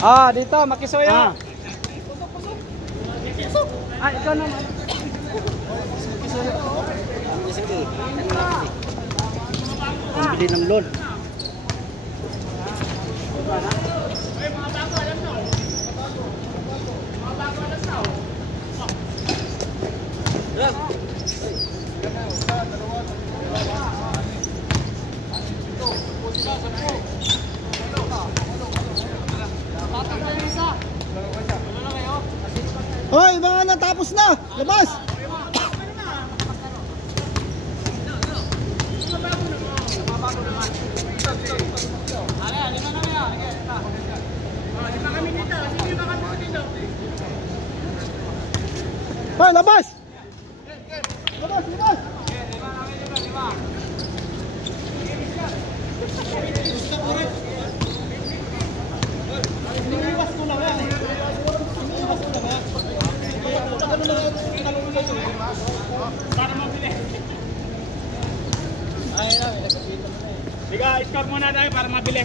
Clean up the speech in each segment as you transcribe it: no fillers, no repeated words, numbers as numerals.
Ah, dito, Makisuyo. Ah. Ah, ikaw naman. Sige. Pambili ng loan. Hoy, mga natapos na! Labas! Hoy, labas! Labas, labas! Iniwas ko lang yan eh. Iniwas ko lang yan. Para mabili. Ay na, nagkakita mo na eh. Sige, scout muna tayo para mabili.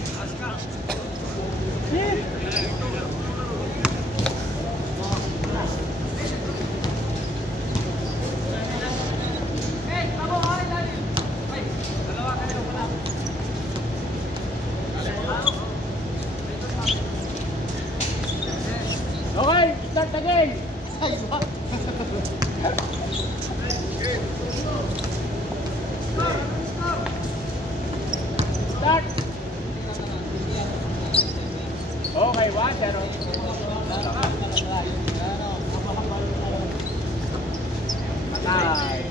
Okay, start again. Start. Okay, 1-0. Patay.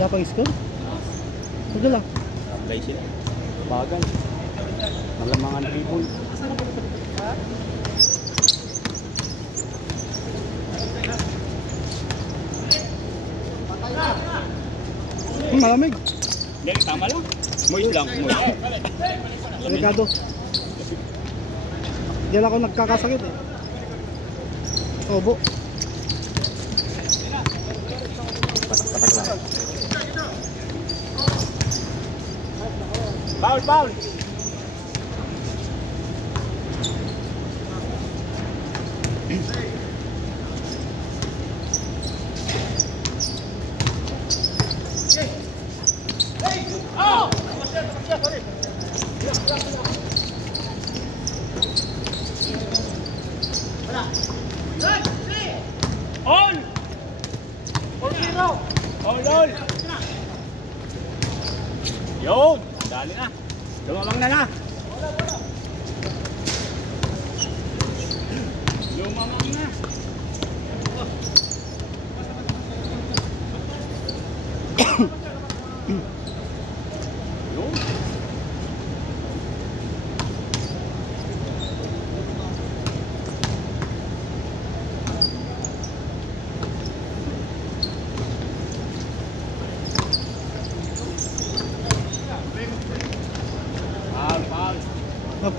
Wala pang score? Ito lang. Play sila. Bagal. Malamangan people. Malamig. Hindi, tama lang. Moist lang. Moist. Delikado. Diyan ako nagkakasakit eh. Obo. Foul, foul. On! 4-0! All! Yun! Dali na! Lumamang na na! Lumamang na! Yun!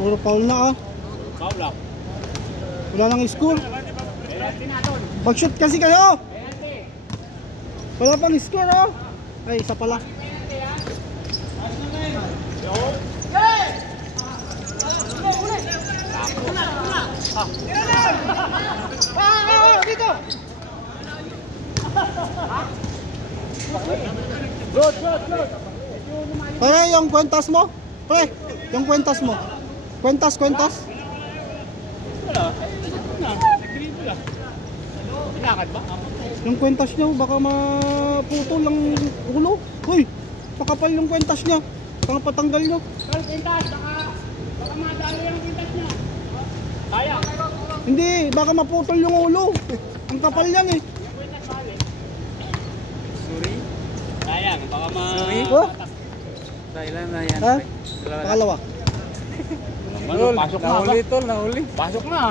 Puro foul na ah. Foul lang. Wala nang score. Mag-shoot kasi kayo. Wala pang score oh. Ay, isa pala. Dito. Good. Pare, yung kwentas mo. Pre, yung kwentas mo. Kwentas. Wala. Nag-dribble lang. Pinakad ba? Yung kwentas niya, baka maputol ang ulo. Hoy, pakapal yung kwentas niya. Baka patanggal nyo. Quintas, baka madali yung quintas niya. Kaya. Hindi, baka maputol yung ulo. Ang kapal yan eh. Suri. Sayang, baka Oh, Ilan na yan? ha? Dalawa na. Pakalawa. Tol, pasok na ba? Nahuli tol, nahuli. Pasok na.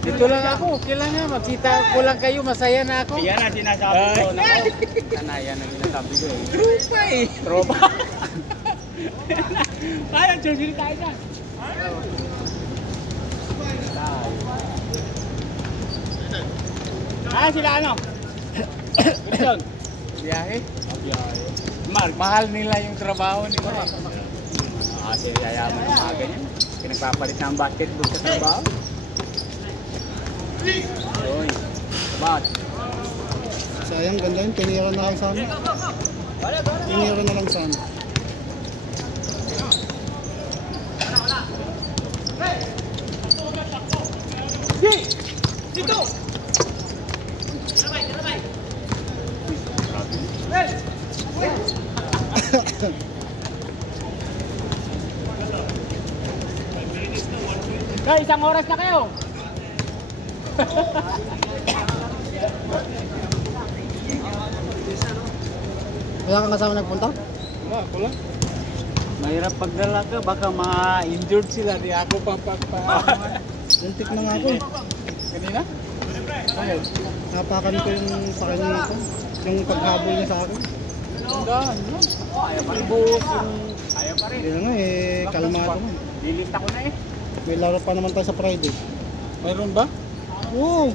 Dito lang ako, kailangan makita ko lang kayo, masaya na ako. Yan ang sinasabi ko. Nako. Kanayan ang sinasabi ko eh. Tropa eh. Tropa. Kaya, Chelsea tayo na. Sila ano? Wilson. Biyahe. Mark. Mahal nila yung trabaho nila. Kasi yayaman ng mga ganyan. Pinagpapalit na ang basketball sa trabaho. Oy. Bat. Sayang, ganda yun. Tinira na lang sana. Tinira na lang sana. Kaya isang oras na kayo. Wala kang kasama nagpunta? Wala, ako lang. Mahirap pagdala ka, baka ma-injured sila, di ako papagpahaman. Lintik na nga ako eh. Kanina? Ayaw. Napakan ko yung pakilang ko. Yung paghabol niya sa akin. Dahan, no? Ayaw pa rin. Ibuhos yung... Ayaw pa rin. Hindi na nga eh, kalmado nga. Lilista ko na eh. May laro pa naman tayo sa Friday. Mayroon ba? Oo!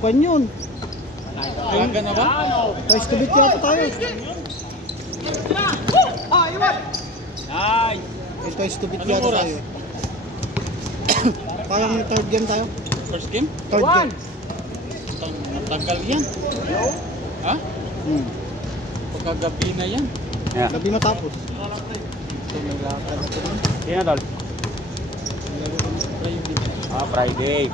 Kwan yun. Alaga na ba? Twice to beat yata tayo. Ay! May twice to beat Anong yata oras? tayo. Parang third game tayo. First game? Third game. Matagal yan. Ha? Hmm. Pagkagabi na yan. Gabi matapos. Ito may lakad. Sino tol? Friday. Friday.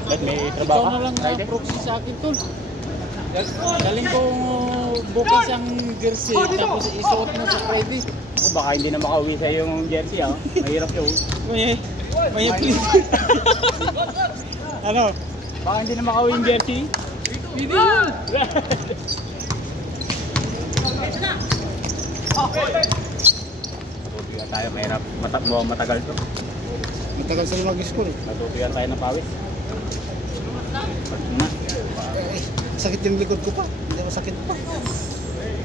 Ba't may Ikaw trabaho na lang Friday? na-proxy sa akin, tol. Galing ko bukas ang jersey, tapos isuot mo sa Friday. Ako, baka hindi na makauwi sa yung jersey ah. Mahirap yun. May please. Ano? Baka hindi na makauwi yung jersey. Hindi yun. Matutuyan tayo, mahirap. Matagal to. Matagal sila mag-score eh. Matutuyan tayo ng pawis. Sakit yung likod ko pa. Hindi masakit pa.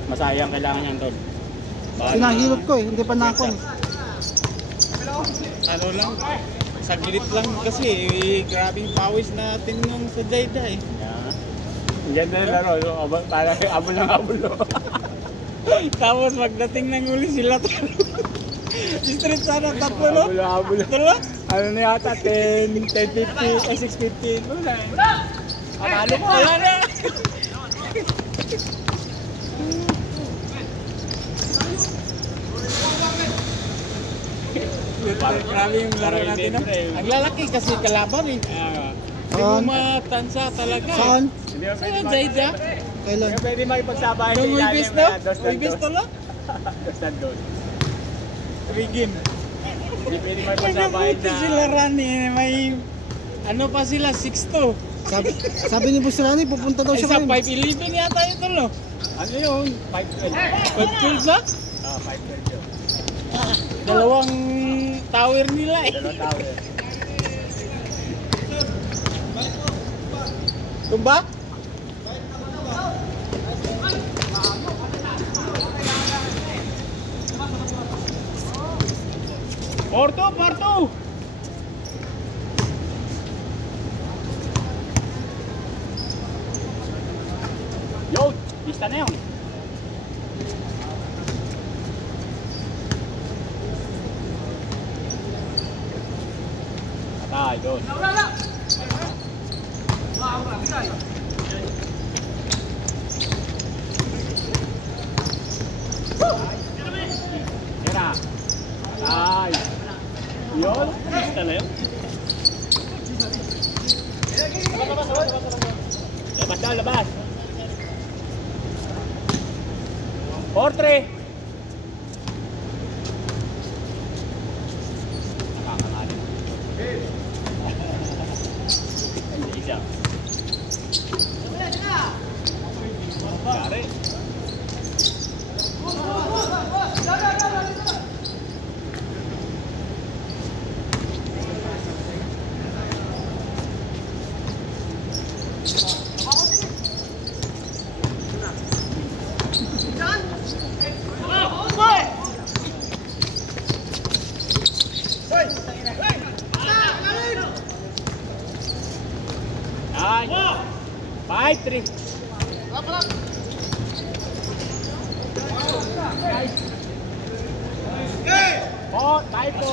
Masayang kailangan yan tol. Pinahilot ko eh. Hindi pa na ako eh. Ano lang, saglit lang kasi grabing pawis natin nung sa Jayda eh. Yan na laro, no? Para abol ng abol. No? Tapos magdating ng uli sila talo. Street sana tatlo no? Abol. Talo? Ano na yata? 10:50, 6:15. Wala eh. Akala ko. Wala na. Grabe yung laro natin no? Ang lalaki kasi kalaban eh. Hindi mo Saan? matansa talaga. Saan? Hindi ba Sa pwede Jayda? Kailan? Hindi pwede makipagsabahan Nung sa ilalim Uybis na no? dos and Uybis dos. talo? Dos and dos. 3 game. Hindi pwede makipagsabahan Nagkabuti sila na... Rani, may ano pa sila, 6-2. Sabi ni Boss Rani, pupunta daw Ay siya sa ngayon. 5-11 yata ito no? Ano yun? 5-12. 5-12 ba? 5-12 yun. Dalawang tower nila eh. Dalawang tao eh. Tumba? Porto! Yo! Pista na yun. Patay, doon. Yan na. Patay. Yun. Pista na yun. Labas daw, labas. 4-3. Nakakakalit. Ay. 5-3. Oh, tayo po.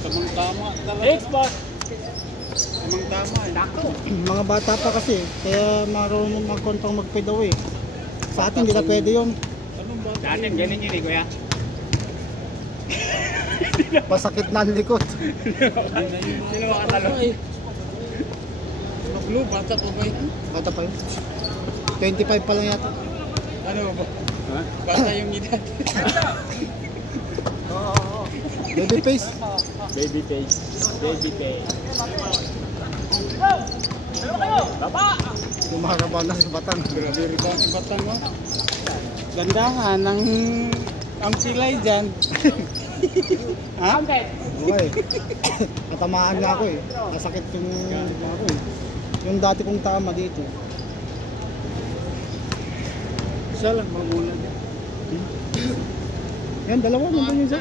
Tamang tama talaga. Xbox. Tamang tama eh. Nako. Mga bata pa kasi, kaya marunong mag-kontang mag-pedal eh. Sa atin, hindi na pwede yun. Anong ba? Dati ganun yun eh, kuya. Masakit na ang likod. Sino ka talo? Maglo, bata pa ba yun? Bata pa yun. 25 pa lang yata. Ano ba? Bata yung edad. Baby face. Baby face. Baby face. Baba! Lumarabaw na si Batang. Grabe rin ba ang batang mo? Ganda nga ng ang silay dyan. Ha? Okay. Natamaan nga ako eh. Nasakit yung ako eh. Yung dati kong tama dito. Isa lang magulan yan. Yan, dalawa. Nandun yung isa.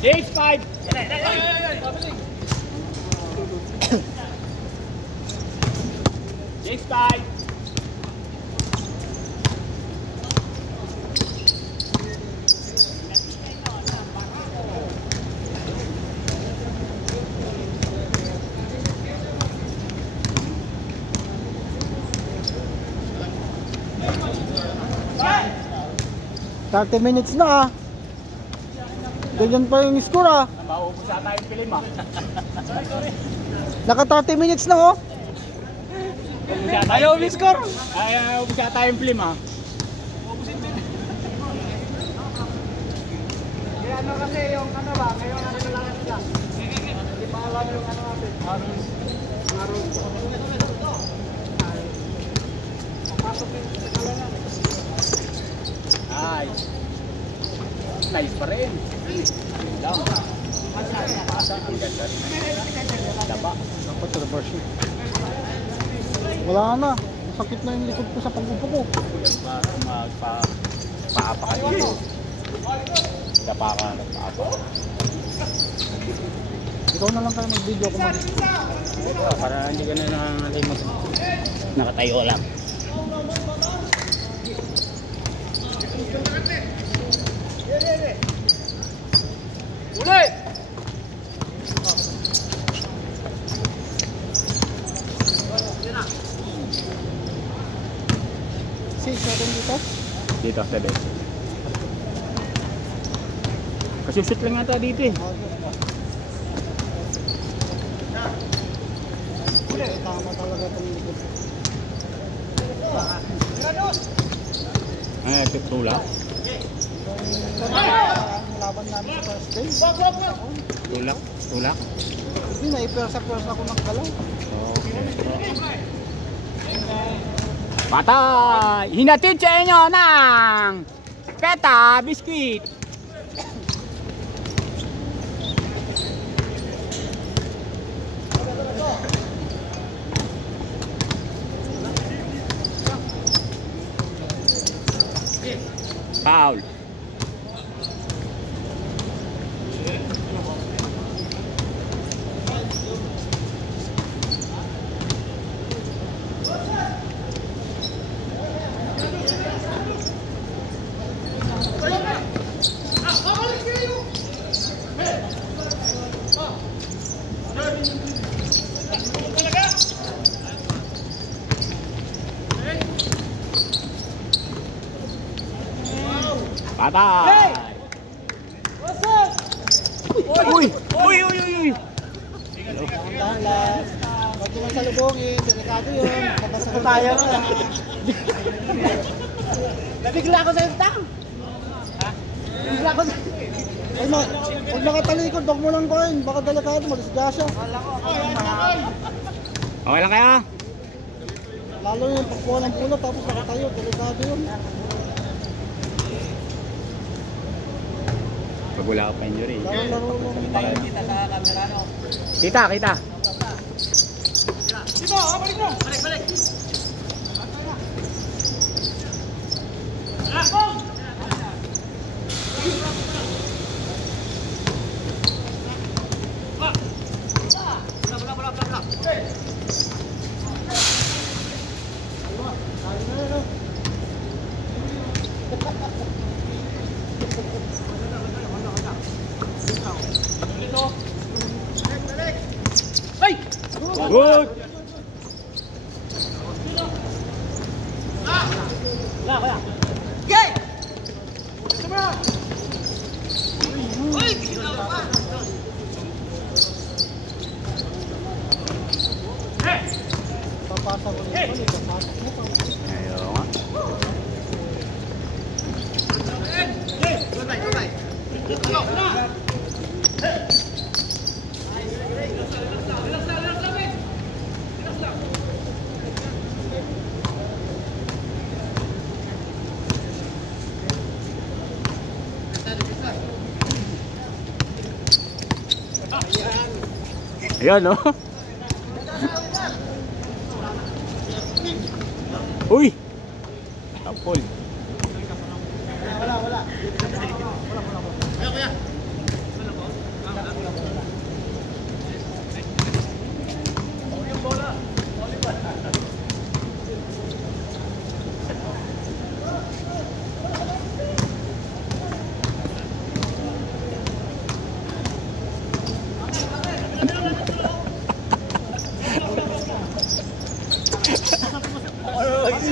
Six, 5. Six, 5. Yeah. 30 minutes na ah. Ganyan pa yung score ah. Maubos sa tayong film ah. Naka 30 minutes na oh. Ayaw yung score. Ayaw ubos sa tayong film ah. Ano kasi yung ano ba, ngayon ano lang nila. Hindi pa alam yung ano natin. Araw. Ay. Nice pa rin. Lang. Pasa, ang ganda rin. Daba. Controversy. Wala na. Sakit na yung likod ko sa pag-upo ko. Magpa-paapa ka dito. Dapa ka, nagpaapa. Ikaw na lang kayo mag-video ako Para hindi ka na nangalimot. Nakatayo lang. Ulit! Six natin dito. Dito, sa bed. Kasi shoot lang ata dito eh. Tama talaga itong likod. Ay, tutulak. Laban namin sa first day. Tulak. Tulak. Hindi, naipersa-persa ako ng galaw. Patay! Hinatid sa inyo ng peta biscuit. Foul. Patay! Uy! Uy! Uy! Uy! Dahan-dahan. Huwag naman salubongin. Delikado yun. Babasa na tayo. Nabigla ako sa tang. Nabigla ako sa... Huwag nakatalikod. Huwag mo lang coin. Baka delikado. Malisga siya. Okay lang kaya? Lalo yung pagkuha ng bola tapos nakatayo, delikado yun. Pag wala ka pa injury. Laro lang. Kita, kita. Good. Papasa ko rin ito. Papasa mo pa. Ayaw nga. Ayan, no? Uy! Tapol. Wala.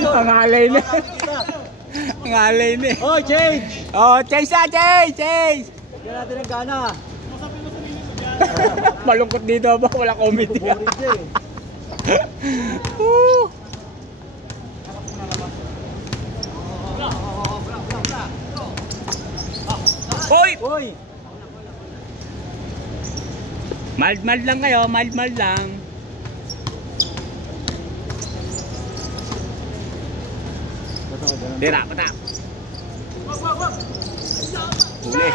Ang alay na. Ang alay na. Oh, change! Oh, change na, change! Change! Lagyan natin ng gana. Malungkot dito ba? Wala comedy. Boring siya eh. Hoy! Uy! Mild lang kayo, mild lang. Tira, patak. Huli.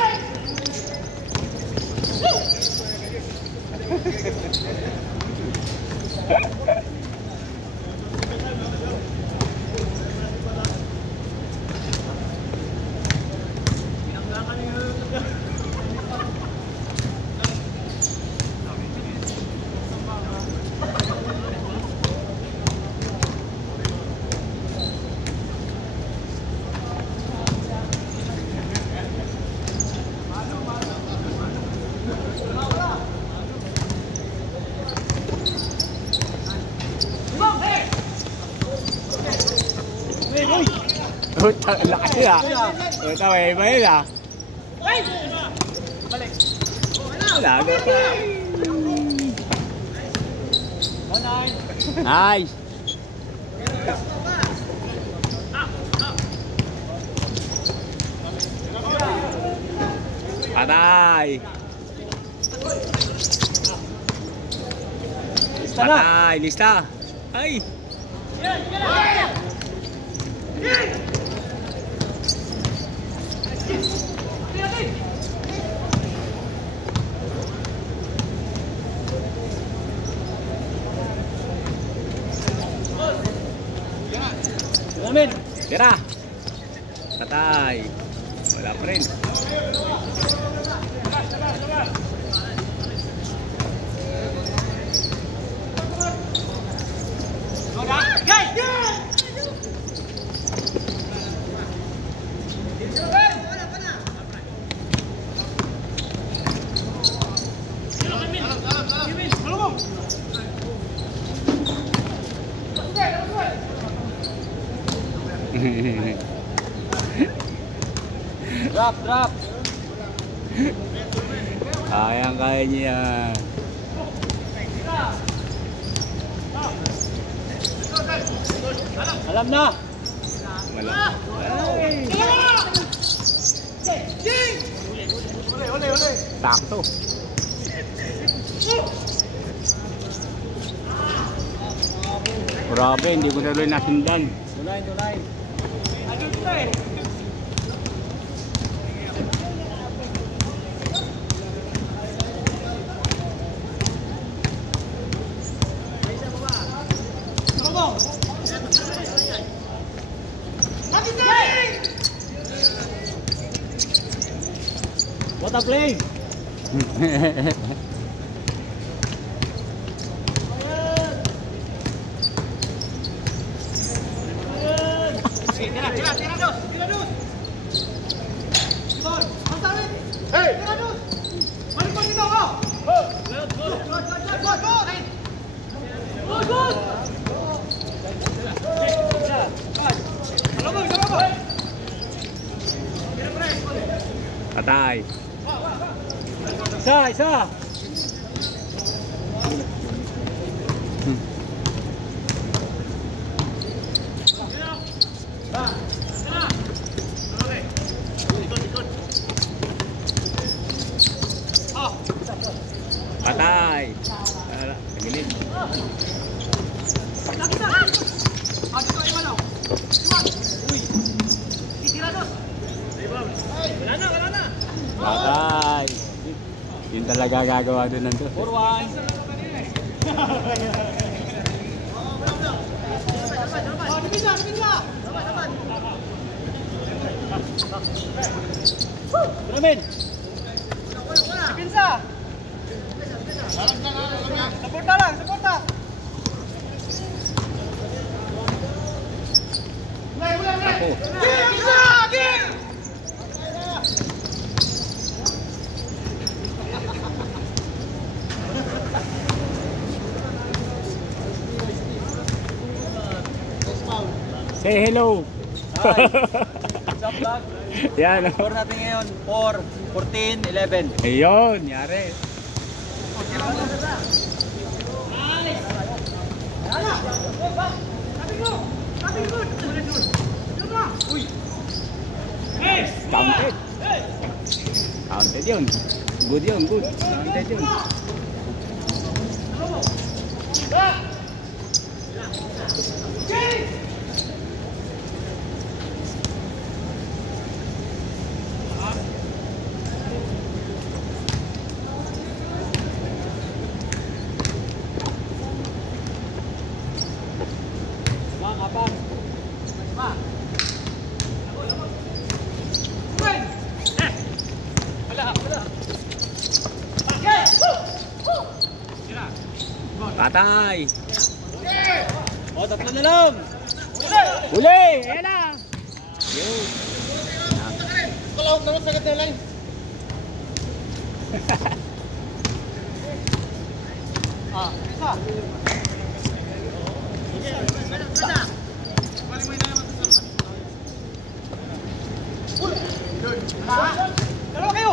Puta, laki ah. Puta, may iba yun ah. Lago pa. Nice. Patay. Patay, lista. Ay. Tira. Patay. Wala pa rin. Drop! Kaya niya. Alam na! Wala. Sakto. Grabe, hindi ko tuloy nasundan. Tulay, tulay. What a play! Patay. Isa. Patay. Tagilid. Patay. Yun talaga gagawa doon ng 4-1. Ramen. Pinsa. Suporta lang, suporta. Ako. Say hello. Hi. What's up, vlog? Yan. Score natin ngayon, 4, 14, 11. Ayun, yari. Counted. Counted yun. Good yun, good. Counted yun. Patay. O, 3 na lang. Uli! Ayan na! Yun. Kalau naman sagad na lang. Isa. Dalawa kayo.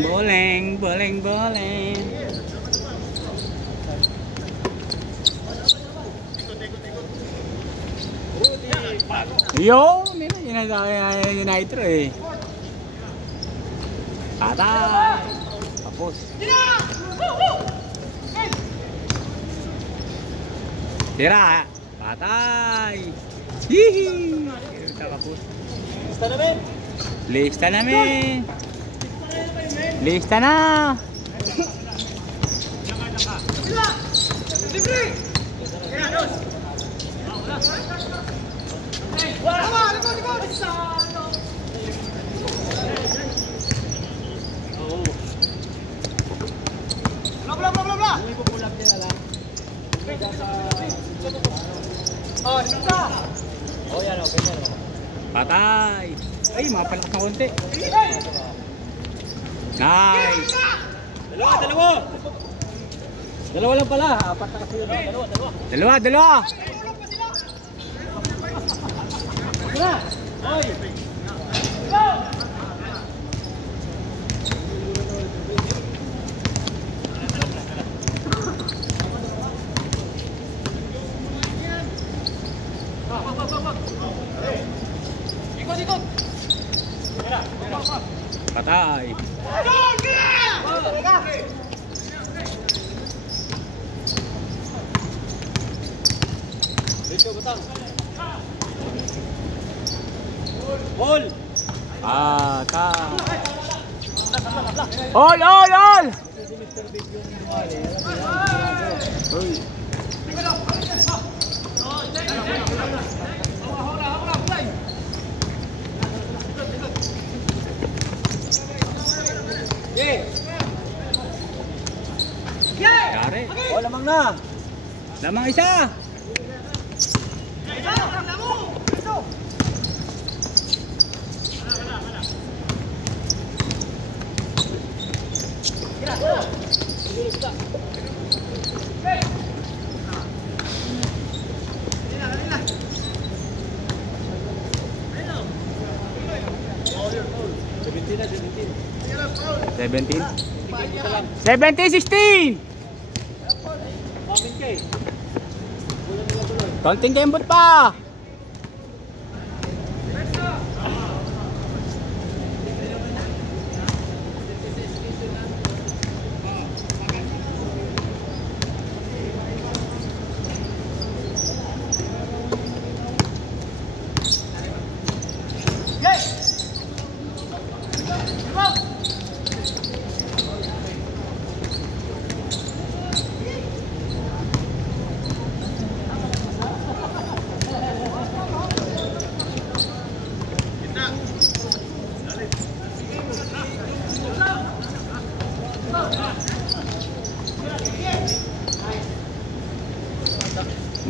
Boleng. Yo, yun na ito eh. Patay. Tapos. Tira. Patay. Hihi. Tapos. Lista namin. Lista na. Patay. Ay, mapalakas ng konti. Nice. Dalawa. Dalawa lang pala. Apat na kasi yun. Dalawa. Dalawa. Oy! Ikot! Patay. Dito, batang. Ball! Patay. All! Uy. Yari. Oh, lamang na. Lamang isa. Seventeen. 16. Amin kay. Konting kembot pa.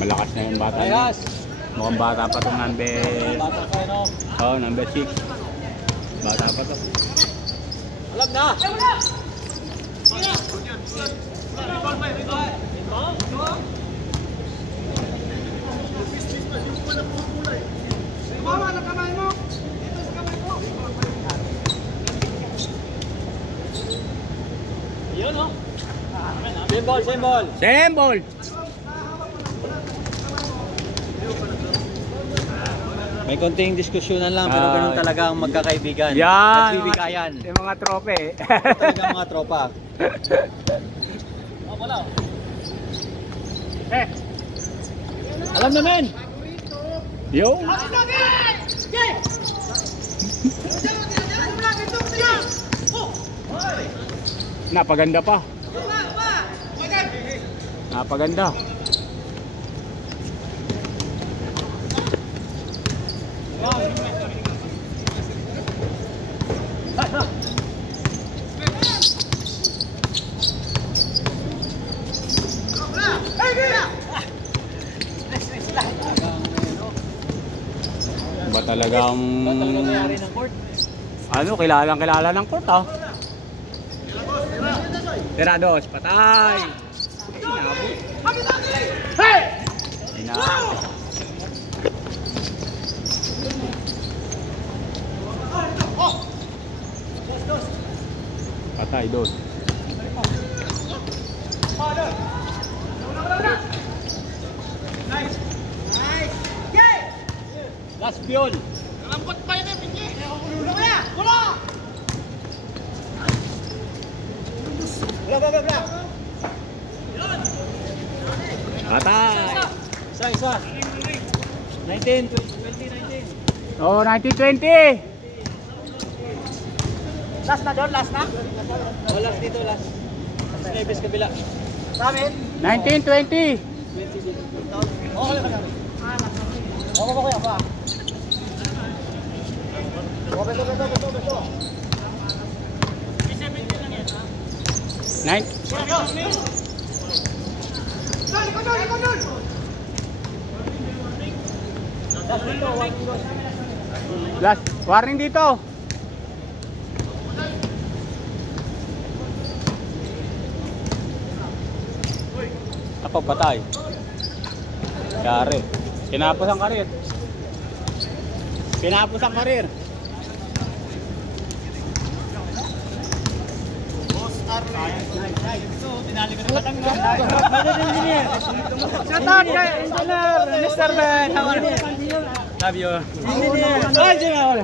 Malakas na yung bata niya. Mukhang bata pa itong number... Bata pa, no? Oh, number 6. Bata pa to. Alam na! Yun, no? Same ball. Same ball. May konting diskusyonan lang, pero ganun talaga ang magkakaibigan. Yan. Nagbibigayan. Yung mga trope. Talagang mga tropa. Wala. Alam namin! Yo. Napaganda pa. Napaganda. Ba talagang nangyari ng court? ano, kilala ng court ah. Tirados, patay. Inabot. Patay dos. Last pion. Patay. Isa. 2019. Oh, 1920. Last na doon, last na? Oh, last dito, last. Sa Neves kabila. Sa amin? 1920. Okay ka namin. Okay kuya ba? Beto. 9. Last warning dito. Ako, patay. Yari. Pinapos ang karir. Pinapos ang karir. Shout out kay Engineer Mr. Ben. Love you. Engineer. Ay, Engineer.